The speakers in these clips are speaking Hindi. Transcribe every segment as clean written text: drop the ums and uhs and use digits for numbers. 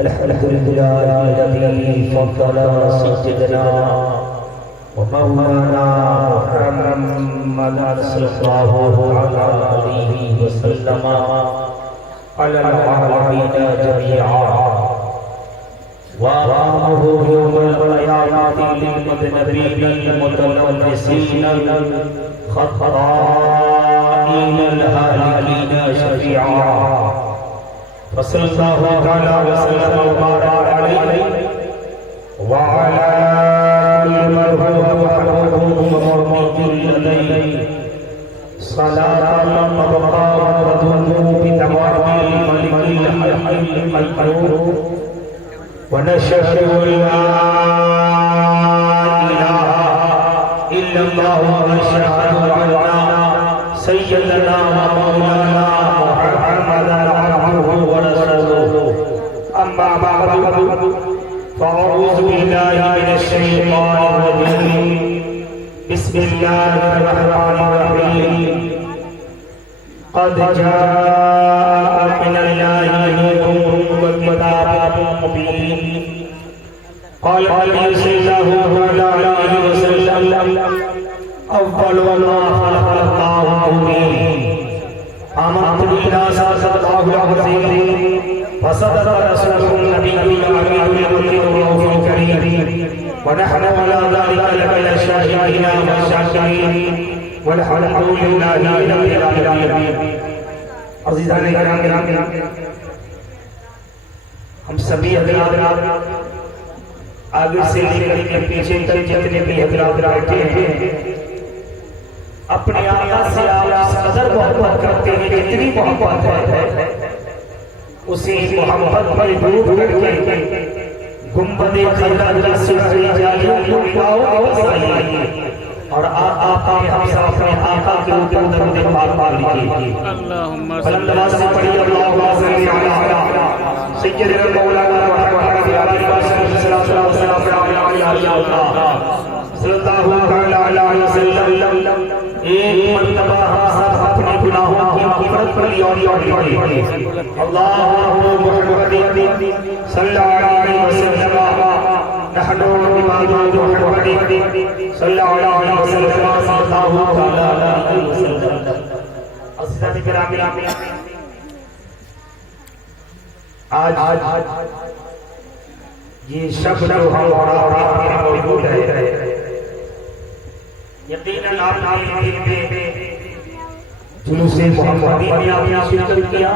अल्हम्दुलिल्लाहिल्लज़ी फ़द्दला सय्यदना व मौलाना मुहम्मद सल्लल्लाहु अलैहि वसल्लम अलल आलमीन जमीआ व आमहु यौमल क़यामति लिल मुतनव्विसीन खत्ताइन हालिकीन शफीआ सल्लल्लाहु तआला वसल्लम व बारक अलैहि व अला कुल्ली मन हुवा महबूबुन मुर्मतिन लदैहि सलातन तबqa व दुनु बि तमामिल मलिकिल हय्यिल क़य्यूम व नशहदु ला इलाहा इल्लल्लाहु व नशहदु अन्ना सय्यदना व मौलाना मुहम्मदन अम्मा बाद फ़अऊज़ु बिल्लाहि मिनश शैतानिर रजीम बिस्मिल्लाहिर रहमानिर रहीम क़द जाअ मिनल्लाहि नूरुन व किताबुम मुबीन क़ाल नबी सल्लल्लाहु अलैहि वसल्लम अव्वलु मा ख़लक़ल्लाहु नूर आमनतु बिल्लाहि सल्लल्लाहु अलैहि वसल्लम वसदक़ रसूलुहुन नबियुल अमीनुल करीम व नहनु अला ज़ालिका लमिन शाहिदीन व शाकिरीन वल्हम्दुलिल्लाहि रब्बिल आलमीन। अज़ीज़ान किराम, हम सभी हज़रात आगे से लेकर के पीछे तक जितने भी हज़रात बैठे हैं अपने आका से आप इस कदर मोहब्बत करते हैं, इतनी मोहब्बत है उसी मोहब्बत पर डूब करके गुंबदे खजरा की सुनहरी जालियों को पाओ और आप हम सब अपने आका के ऊपर दरूद पाक पढ़ लीजिए। अल्लाहुम्मा सल्लल्लाहु अलैहि सय्यदना मौलाना मुहम्मद सल्लल्लाहु अलैहि वसल्लम एक मर्तबा हम अपने गुनाहों की मग़फ़िरत पर पढ़ी अल्लाहु मुहम्मद सल्लल्लाहु अलैहि वसल्लम नहनु इबादुर मुहम्मद सल्लल्लाहु अलैहि वसल्लम। अज़ीज़ान किराम, आज ये शब्द हमारा मौजूद है, यकीनन आपने दिल में जुलूसे मोहम्मदी में आपने शिरकत किया,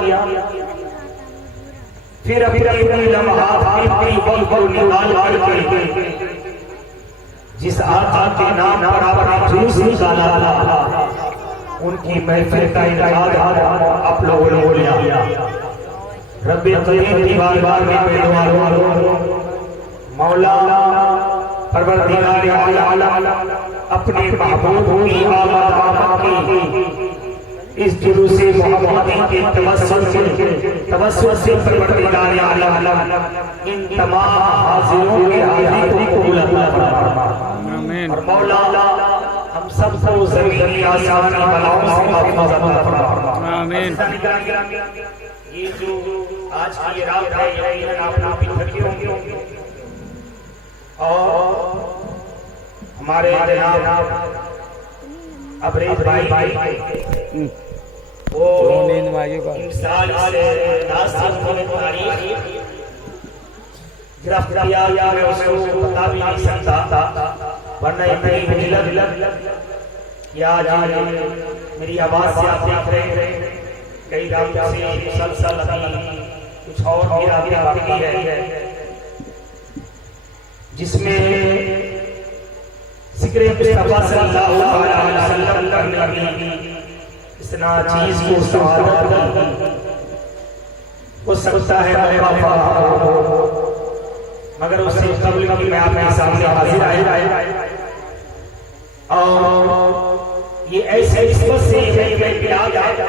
फिर अपनी लम्हात अपनी वक्त निकाल करके जिस आका के नाम पर आपने जुलूस निकाला था उनकी महफिल का इनाद आप लोगों ने लिया। रब्बे करीम की बारगाह में दुआ मौला परवरदिगार आलम अपने महबूब की आमद की इस जुलूसे मोहम्मदी के तवस्सुल से परवरदिगार आलम इन तमाम हाज़िरों के हाज़िरी को कबूल फरमा। और मौला हम सबको ज़मीनी आसमानी बलाओं से महफूज़ फरमा। आमीन। ये जो आज की रात है यकीनन आप लोग भी थके होंगे और हमारे जनाब अबरेज भाई वो इंसान से नासिर होने वाली गिरफ्तारियां मैं उसको बता भी नहीं सकता वरना इतनी हिलत या मेरी आवाज से आप देख रहे हैं कई रातों से मुसलसल कुछ और भी आगे बाकी है जिसमें जिक्र मुस्तफा सल्लल्लाहु अलैहि वसल्लम करने की इतना चीज को शहादत हो सकता है मगर उससे कबल की मैं आपके सामने हाजिर आया और ये ऐसे किस्मत से याद आया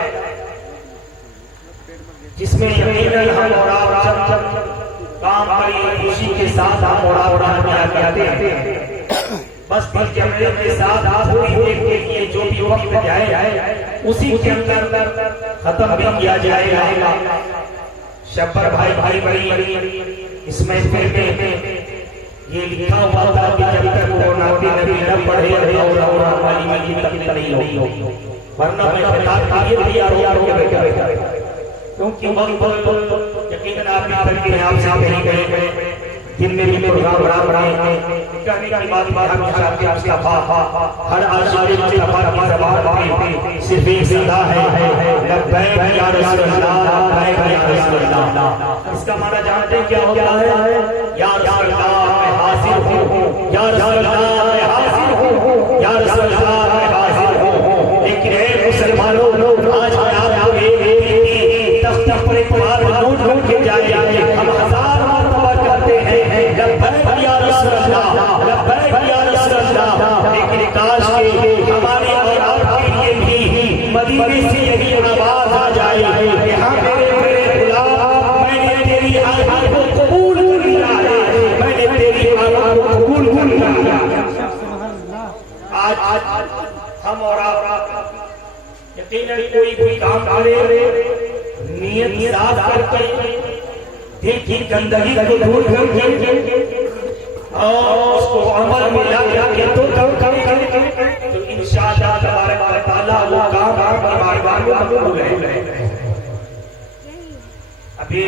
जिसमें यकीनन हम और आप काम बड़ी खुशी के साथ हम और करते हैं। बस इस जमले के साथ पूरी देर के लिए जो भी वक्त जाए उसी के अंदर खत्म भी किया जाएगा। शब्बर भाई बड़ी इसमें ये लिखा हुआ था कि जब तक वो नाती नबी न पढ़े और वाली मस्जिद तक नहीं होगी, वरना मैं बता दिए भी यार हो बैठा क्योंकि यकीनन आप भी आपसे नहीं गए जिनमें भी प्रोग्राम कहने की बात हमेशा के मुस्तफा हर आशिक मुस्तफा की ज़बान पे सिर्फ एक सदा है लब्बैक या रसूल अल्लाह, लब्बैक या रसूल अल्लाह। इसका माना जानते हैं क्या होता है? या रसूल अल्लाह मैं हाजिर हूँ, या रसूल अल्लाह मैं हाजिर हूँ, या रसूल अल्लाह मैं हाजिर हूँ। लेकिन हे मुसलमानों, आज आप एक तख्त पर एक बार नोट के जाए हम हजार मरतबा करते हैं लब्बैक या रसूल अल्लाह, लब्बैक या रसूल अल्लाह। लेकिन काश के हमारे और आपके लिए भी मदीने से यही आवाज आ जाए कि हाँ मेरे गुलाम, मैंने तेरी आवाज को कबूल कर लिया है, मैंने तेरी आवाज को कबूल कर लिया है। आज हम और आप यकीनन कोई काम करे नियत साफ करके दिल की गंदगी को दूर करके और उसको अमल में लाके तो इंशाअल्लाह तबारक तआला वो काम आपकी बारगाह में कबूल है। अभी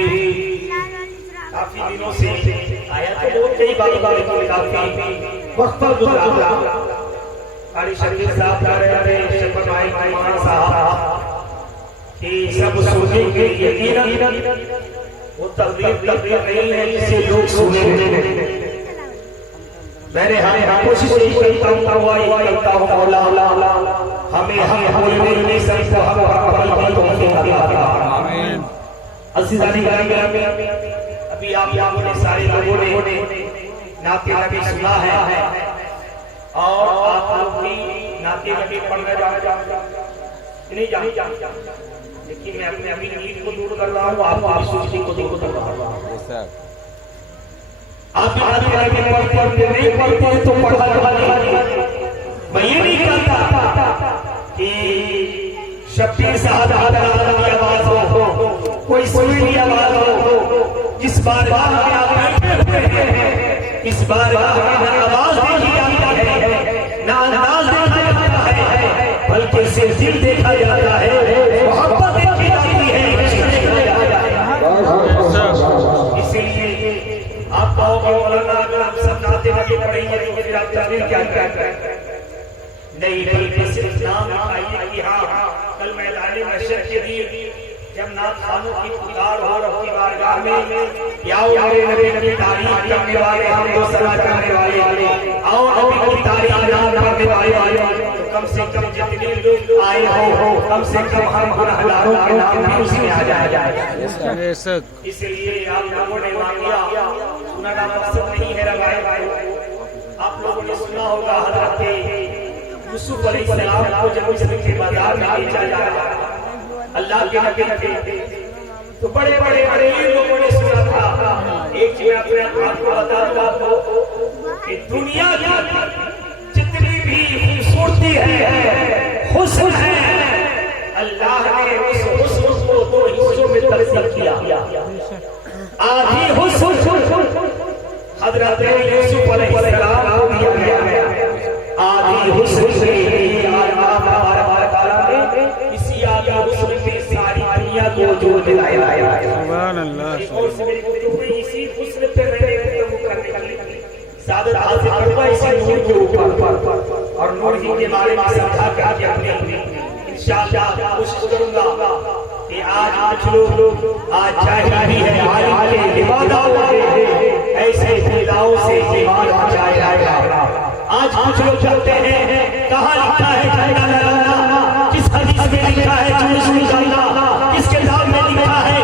काफी दिनों से आया तो बहुत कई बार काफी वक्त पर गुजरा कारी शरीफ साहब कह रहे थे शफर भाई मान साहब कि सब सुनने के यकीनन वो तकदीर नहीं है जिसे लोग सुने। मैंने कोशिश करता हूँ मौला हमें बोलने में सबको आमीन। अज़ीज़ानी गारी अभी आप लोगों ने सारे लोगों ने नाते नबी सुना है और आप लोग भी नाते नबी पढ़ने नहीं जान लेकिन मैं अपने अभी नींद को दूर कर रहा हूँ, आप सूची को दूर कर रहा हूँ। आप पढ़ते नहीं पढ़ते तो पढ़ा मैं ये नहीं कहता कि शब्बीर साहब की आवाज हो, कोई सुरीली आवाज हो, जिस बारगाह में आप बैठे हुए हैं इस बारगाह में ना आवाज देखी जाती है ना अंदाज देखा जाता है, बल्कि सिर्फ दिल देखा जाता है, मोहब्बत देखी जाती है, इसलिए आप कहोगे मौलाना अगर हम सब नाते नबी पढ़ेंगे तो फिर आप तकदीर क्या नहीं, बल्कि सिर्फ नाम लिखाइए कि हाँ कल मैदान महशर के दिन जब नात खानों की पुकार हो रही बारगाह में आओ मेरे नबी की तारीफ करने वाले, हमको सलात करने वाले, आओ नबी की तारीफ करने वाले, कम से कम जितने लोग आए हो कम से कम हम हज़ारों के नाम भी उसमें आ जाए। इसलिए आप लोगों ने मांगिया सुनाना मकसद नहीं है रवायत। आप लोगों ने सुना होगा हज़रत यूसुफ अलैहिस्सलाम को जब मिस्र के बाजार में भेजा जाए अल्लाह के नबी तो बड़े लोगों ने सुना था। एक चीज अपने आपको बता दूं आपको कि दुनिया की जितनी भी खूबसूरती है, हुस्न है, अल्लाह ने उस हुस्न को दो हिस्सों में तकसीम किया। आधी हुस्न हज़रत यूसुफ अलैहिस्सलाम को दिया गया, आधी हुस्न से अल्लाह तआला ने इसी आधी हुस्न में सारी दुनिया को जोड़ दिलाया। सुभान अल्लाह। और इसी हुस्न पे मैंने गुफ्तगू करने के लिए सादत हासिल करूंगा इसी नूर के ऊपर और नूर ही के बारे में समझा के अपने इंशाअल्लाह कोशिश करूंगा कि आज कुछ लोग आज जाहिरी है आलिम इबादत ऐसे दिलाओं से ईमान आ जाएगा। आज कुछ लोग कहते हैं कहाँ लिखा है झंडा लहराना, किस हदीस में लिखा है जुलूस निकालना, किस किताब में लिखा है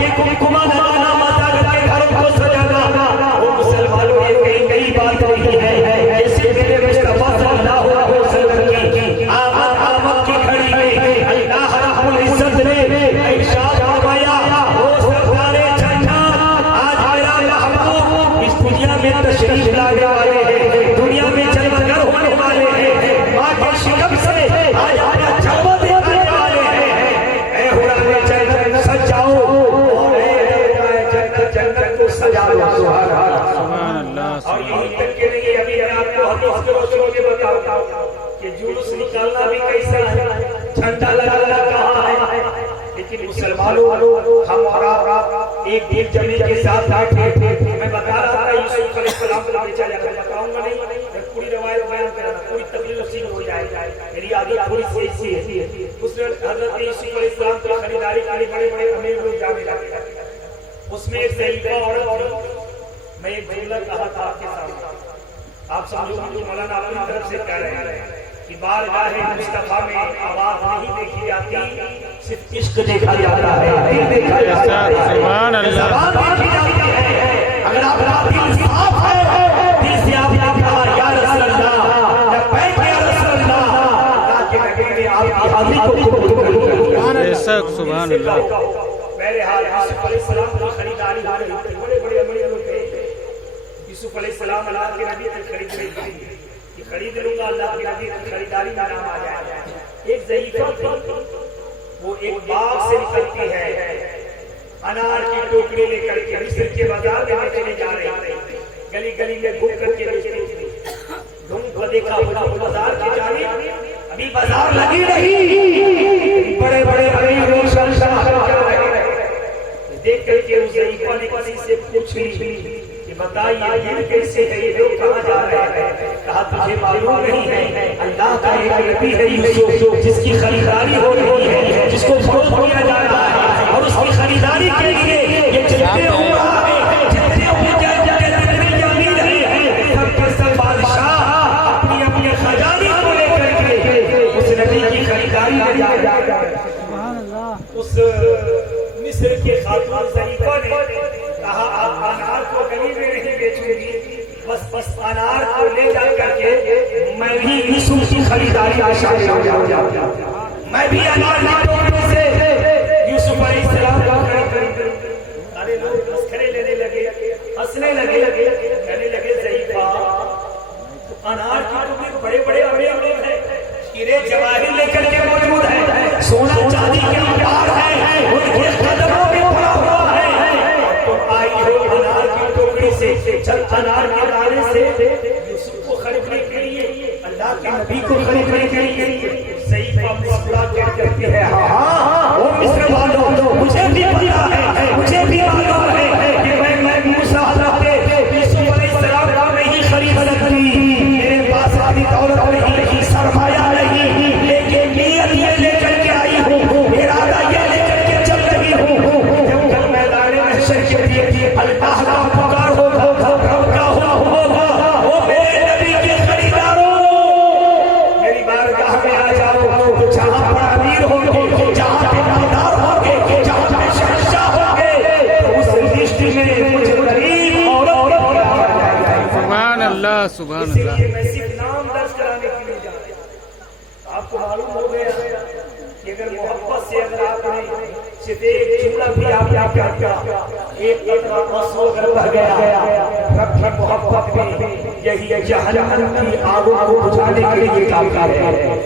कि कुमकुमा लगाना, माता के घरों को सजाना। वो मुसलमानों ने कई बात कही है जैसे मेरे मुस्तफा सल्लल्लाहु अलैहि वसल्लम की आमद की घड़ी में अल्लाह रब्बुल इज्जत ने इरशाद फरमाया, ओ सरदारे झंडा आज मेरा महबूब इस दुनिया में तशरीफ लाने वाले हैं, दुनिया में जलवागर होने वाले हदीस के रोशनी में बताओ कि जुलूस निकालना भी कैसा है, झंडा लगाना कहाँ है। लेकिन मुसलमानों हम एक दिल जमी के साथ बैठे, मैं बता रहा था यूसुफ अलैहिस्सलाम को बेचा जाता, बताऊंगा नहीं, पूरी रवायत बयान करना, पूरी तकलीफ नसीब हो जाएगा। मेरी आदत थोड़ी सी ऐसी है। उसने हजरत यूसुफ अलैहिस्सलाम की खरीदारी के लिए बड़े बड़े अमीर लोग जाने लगे। उसमें एक ज़ईफ़ा औरत, मैं एक जुमला कहा था आपके सामने, आप समझो कि मौलाना अपनी तरफ से कह रहे हैं कि बारगाहे मुस्तफा में आवाज नहीं देखी जाती, सिर्फ इश्क देखा जाता है, दिल देखा जाता है, सुभान अल्लाह देखी जाती है। अगर आपका दिल साफ है, दिल से आप कहा या रसूल अल्लाह, लब्बैक या रसूल अल्लाह, अल्लाह के नबी ने आपकी हाजिरी को कबूल कर लिया। बेशक सुभान अल्लाह। मेरे हाल यूसुफ अलैहिस्सलाम की खरीदारी हो रही थी, बड़े बड़े अमीर लोग थे। यूसुफ अलैहिस्सलाम अल्लाह के नबी से खरीद रही थी, खरीद लूंगा अल्लाह के नबी की खरीदारी में नाम आ जाएगा। एक ज़ईफ़ा थी, वो एक बाग से निकलती है, अनार की टोकरी लेकर के मिस्र के बाजार में बेचने जा रही थी। गली गली में घूम करके बेचती थी। घूम को देखा बाजार की जानी, अभी बाजार लगी नहीं, बड़े बड़े अमीर लोग देख करके उस ज़ईफ़ा ने किसी से पूछ ली, बताइए ये कैसे है, ये लोग कहाँ जा रहे हैं। कहा तुझे मालूम नहीं है, अल्लाह का एक नबी है यूसुफ, जिसकी खरीदारी हो रही है, जिसको फरोख्त किया जा रहा है, और उसकी खरीदारी के लिए ये जितने हो रहा है, जितने जानी रहे हैं, सबके सब बादशाह अपनी अपनी खजाने को लेकर के उस नबी की खरीदारी में जा रहे हैं। उस मिस्र के खातून ज़ईफ़ा ने कहा आप अनार को गली में नहीं बेचूंगी, बस अनार को ले जा करके मैं भी यूसुफ की खरीदारी शामिल हो जाऊंगा, मैं भी अनार की टोकरी से यूसुफ अलैहिस्सलाम का खरीद। अरे लोग मस्खरे लेने लगे, हंसने लगे, कहने लगे ज़ईफ़ा अनार की टोकरी बड़े बड़े अमीर लोग हैं, हीरे जवाहिर लेकर के मौजूद है, सोना चांदी के अंबार है, उनके कदमों में पड़ा हुआ है, तो आई हो अनार की टोकरी से, चल अनार के दाने से यूसुफ को खरीदने के लिए, अल्लाह के नबी को खरीदने के लिए। ज़ईफ़ा मुस्कुरा के कहती है हाँ वो मिस्र वालों, मुझे भी पता है, मुझे भी मालूम है कि मैं मूसा हज़रत यूसुफ अलैहिस्सलाम को नहीं खरीद सकती, मेरे पास आदि दौलत नहीं, सरमाया नहीं, लेकिन नियत ये लेकर के आई हूँ, इरादा ये लेकर के चल रही हूँ, जब कल मैदान महशर के लिए अल्लाह का पुकार होगा, वो मेरे नबी के खरीदारों, मेरी बारगाह में आ जाओ, जहाँ पर अमीर होंगे, जहाँ पे मालदार होंगे, जहाँ पे शहंशाह होंगे, तो उस लिस्ट में मुझे गरीब और सुभान अल्लाह, सुभान अल्लाह। मैं सिर्फ नाम दर्ज कराने के लिए जा रहा हूं। आपको मालूम हो गया कि अगर मोहब्बत से अगर आपने सिर्फ एक जुमला भी आप एक कतरा आंसू अगर बह गया, रब की मोहब्बत में यही जहन्नम की आगों को बुझाने के लिए काम कर रहे हैं।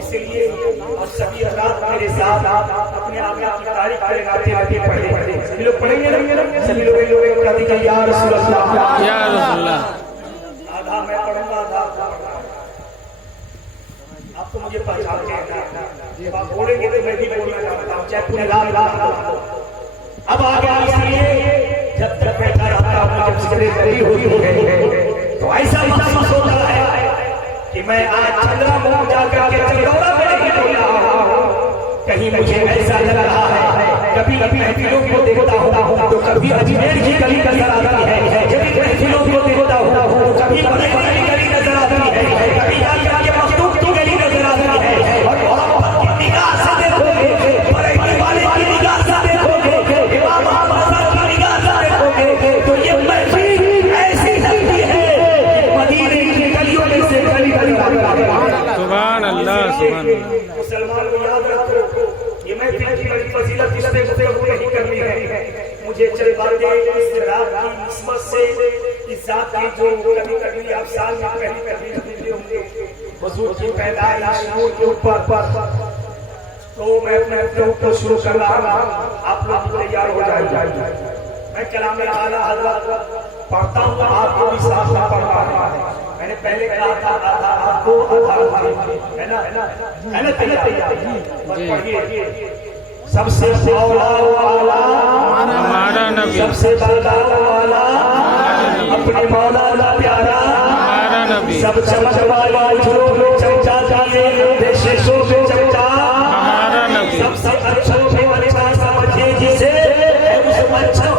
इसलिए आप सभी हज़रात मेरे साथ अपने आका की तारीफ करें, गाते गाते पढ़े, सभी लोग पढ़ेंगे, सभी लोग या रसूल अल्लाह, या रसूल अल्लाह। आधा मैं पढ़ूंगा, आधा आप तो मुझे पहचानते हैं, आप बोलेंगे तो मैं भी बोलना चाहता हूँ, चाहे पूरी रात। अब आगे इसलिए जब तक बैठा रहता हूँ, जब सिगरेट लगी हुई है तो ऐसा महसूस होता है कि मैं आज चंद्रा मुंह जाकर के चंदौरा में नहीं बोल रहा हूँ, कहीं मुझे ऐसा लग रहा है, कभी कभी महफिलों को देखता हूँ तो कभी अजमेर की गली नजर आती है, जब महफिलों को देखता हूँ तो कभी बड़ी बड़ी गली नजर आती है, कभी आगे मखदूम की गली नजर आती है, और मोहब्बत की निगाह से देखोगे, बड़े वाले की निगाह से देखोगे, इमाम अहमद की निगाह से देखोगे, तो ये महफिल ऐसी लगती है मदीने की गलियों में से गली गली सुभान अल्लाह, सुभान अल्लाह। मुसलमान को याद रखो, ये महफिल की बड़ी फजीलत इससे गुफ्तगू नहीं करनी है, मुझे चल बातें इस रात की निस्बत से इस जात की जो कभी कभी आप साल में पहली होंगे हुजूर की पैदाइश नूर के ऊपर, तो मैं अपने को शुरू कर रहा हूँ, आप लोग तैयार हो जाइए। मैं कलाम आला हज़रत पढ़ता हूँ, आपको भी साथ में पढ़ना है। मैंने पहले कहा था आपको है ना तैयार बस पढ़िए। सबसे औला वाला हमारा नबी, सबसे बाला वाला अपने मौलाना प्यारा हमारा नबी, सब चमक वाला जो चमचा चाहिए शेषों में चमचा हमारा नबी, सबसे अच्छों में अच्छा समझे जिसे उस अच्छों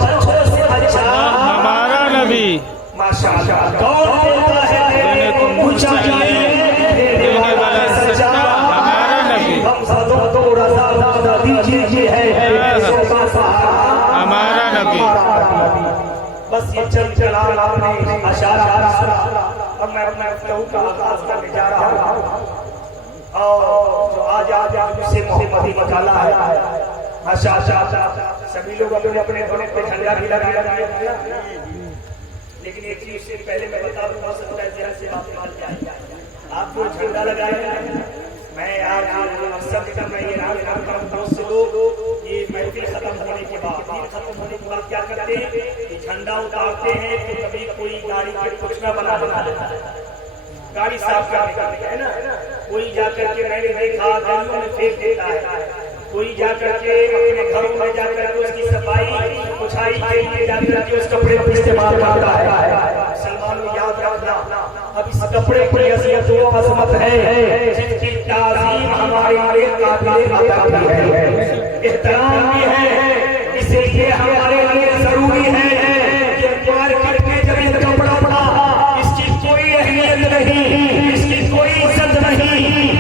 से अच्छा हमारा नबी। माशाअल्लाह। कौन देता है देने को मुंह चाहिए, देने वाला सच्चा हमारा नबी, हम साधों को रज़ा दीजिए है हमारा नबी। बस ये चला आपने अशारा। अब मैं अपना लहू का आगाज करने जा रहा हूँ और जो आज से मोहम्मद मकाला है माशाअल्लाह। सभी लोग अपने अपने घोड़े पे झंडा भी लगा दिया, लेकिन एक चीज से पहले मैं बता दूं, हो सकता है ध्यान से बात मान जाए। आप जो झंडा लगाए मैं आज सब जगह मैं ये राम नाम का बहुत से लोग ये महफिल खत्म होने के बाद क्या करते हैं, झंडा उतारते हैं तो कभी कोई गाड़ी के कुछ ना बना देता है, गाड़ी साफ करने का है ना। कोई जाकर के मैंने देखा गलियों में फेंक देता है, कोई जाकर के अपने घरों में जाकर के उसकी सफाई पुछाई के लिए जाकर के उस कपड़े को इस्तेमाल करता है। सलमान याद रखना, अब इस कपड़े की असलियत वो अजमत है जिसकी ताज़ीम हमारे लिए काबिल अदब है, एहतराम भी है। इसलिए हमारे लिए जरूरी है कि मार्केट में जब ये कपड़ा पड़ा इसकी कोई अहमियत नहीं, इसकी कोई इज्जत नहीं,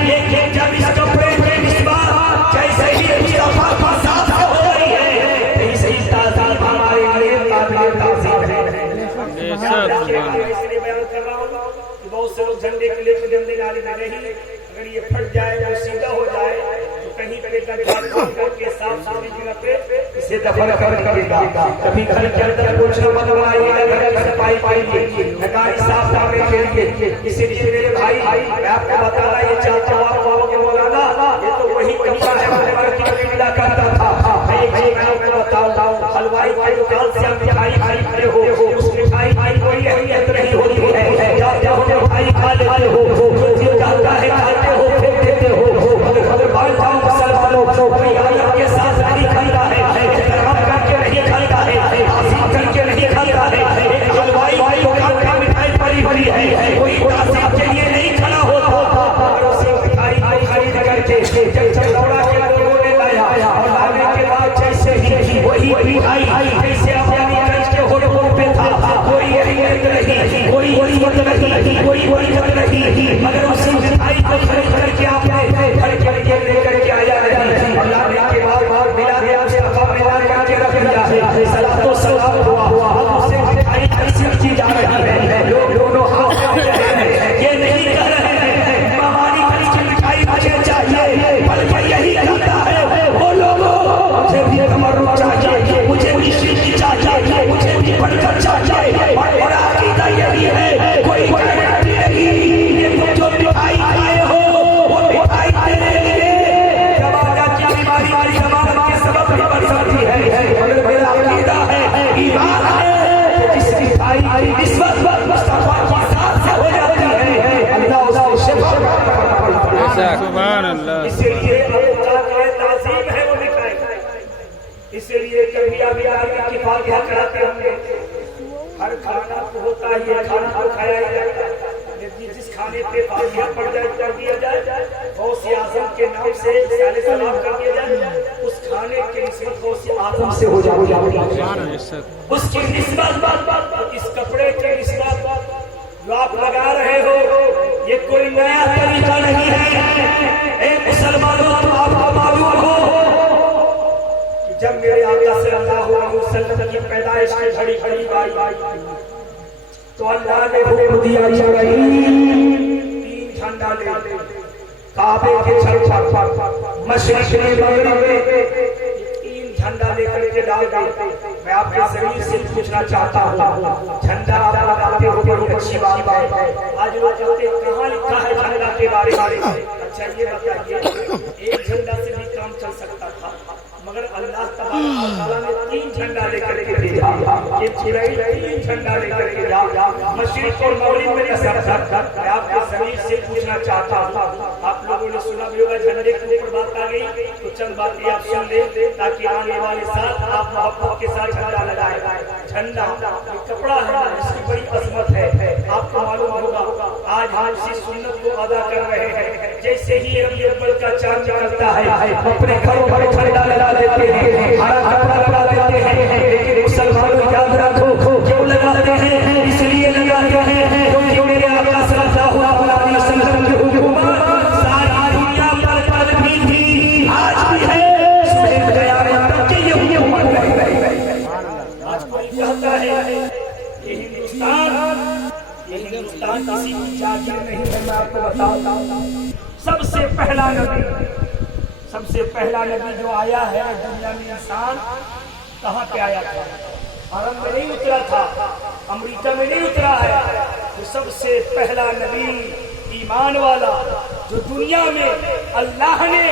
लेकिन जब इस कपड़े के निस्बत जैसे ही मुस्तफा का साथ हो रही है ऐसे ही ताज़ीम हमारे लिए काबिल ताज़ीम है। इसलिए बयान कर रहा हूँ कि बहुत से लोग झंडे के लिए झंडे डाले नहीं, अगर ये फट जाए और सीधा हो जाए तो कहीं पे करके साफ सुथरी जगह पे इसे दफन करेगा। कभी घर के अंदर कुछ न बनवाइएगा, घर की सफाई पाइए, गाड़ी साफ करने के लिए। इसीलिए मेरे भाई मैं आपको बता रहा ये चाहता हूँ आप बाबा के मौलाना ये तो वही कहीं मिला करता था। मैं आपको बताऊँ हलवाई की दुकान से आप मिठाई खरीदते हो, उस मिठाई की कोई अहमियत नहीं होती है, जब मिठाई खा लेते हो जाता है खाते हो फेंक देते हो। अगर भाई मुसलमानों कोई आदत के साथ नहीं खाता है, एहतराम करके नहीं खाता है, ताज़ीम करके नहीं खाता है, एक हलवाई दुकान का मिठाई पड़ी हुई है, कोई ताज़ीम के लिए नहीं खड़ा होता और उसी मिठाई को खरीद करके चंदौड़ा के लोगों ने लाया और लाने के बाद जैसे ही वही मिठाई जैसे अपनी गंज के होठों पे था, कोई अहमियत नहीं, कोई इज्जत नहीं, कोई इज्जत नहीं, मगर उसी मिठाई को खरीद करके आपने घर के लिए लेकर के आया है और लाने के बाद मिला गया मुस्तफा मिला करके रख दिया है। सलातो सलाम हुआ अब उससे मिठाई तकसीम की जा रही है, लोग दोनों हाथ ये नहीं कह रहे हैं हमारी घर की मिठाई मुझे चाहिए, बल्कि यही कहता है वो लोगों मुझे भी तमर्रुद चाहिए, मुझे भी शिद्दत चाहिए, मुझे भी बरकत चाहिए और अकीदा यही है कोई गारंटी नहीं ये तुम जो मिठाई खाए हो वो मिठाई तेरे लिए जमाना की बीमारी जमाना के सबब भी बन सकती है, मगर मेरा अकीदा है ईमान है जिस मिठाई इस वक्त मुस्तफा के साथ से हो जाती है अल्लाह उसको शिफा सुभान अल्लाह। इसलिए ताज़ीम है वो मिठाई, इसलिए कभी अभी की फातिहा कराते होंगे। हर खाना तो होता ही है, खाना तो खाया ही जाता है, जिस खाने पे फातिहा पड़ जाए कर दिया जाए, गौसे आज़म के नाम से साले सलाम कर दिया जाए, उस खाने के निस्बत गौसे आज़म से हो जाए, उसकी निस्बत इस कपड़े के निस्बत जो आप लगा रहे हो ये कोई नया तरीका नहीं है। एक मुसलमानों तो आपको मालूम हो कि जब मेरे आका सल्लल्लाहु अलैहि वसल्लम की पैदाइश की घड़ी घड़ी आई तो अल्लाह ने हुक्म दिया तीन झंडा ले काबे के छड़ मशरिक में मगरिब में तीन झंडा लेकर के डाल दे। मैं आपके शरीर से पूछना चाहता हूँ झंडा आप लगाते हो बड़ी अच्छी बात है, आज लोग कहते हैं कहाँ लिखा है झंडा के बारे में। अच्छा ये बताइए एक झंडा से भी काम चल सकता था, मगर अल्लाह तआला ने 3 झंडा लेकर के भेजा। ये चिड़ै 3 झंडा लेकर के जा। मशरिक और मगरिब में मैं आपके जमीर से पूछना चाहता हूँ, आप लोगों ने सुना भी होगा झंडे के ऊपर बात आ गई, तो चंद बातें आप सुन ले ताकि आने वाले साल आप मोहब्बत के साथ झंडा लगाए। झंडा ये कपड़ा है, इसकी बड़ी अजमत है, आपको मालूम होगा। आज हम इसी सुन्नत को अदा कर रहे हैं। जैसे ही रबीउल अव्वल का चांद निकलता है, अपने घरों पर झंडा लगा देते हैं, हरा कपड़ा पहना देते हैं। लेकिन मुसलमानों याद रखो, क्यों लगाते हैं? इसलिए लगाते हैं क्योंकि मेरे आका सल्लल्लाहु अलैहि वसल्लम की हुकूमत सारी दुनिया पर भी थी, आज भी है, सुबह क़यामत तक ये हुकूमत रहेगी। आज कोई कहता है कि हिंदुस्तान किसी की जागीर नहीं है। मैं आपको बताता हूँ, सबसे पहला नबी जो आया है दुनिया में, इंसान कहाँ पे आया था? अरब में नहीं उतरा था, अमेरिका में नहीं उतरा है। तो सबसे पहला नबी ईमान वाला जो दुनिया में अल्लाह ने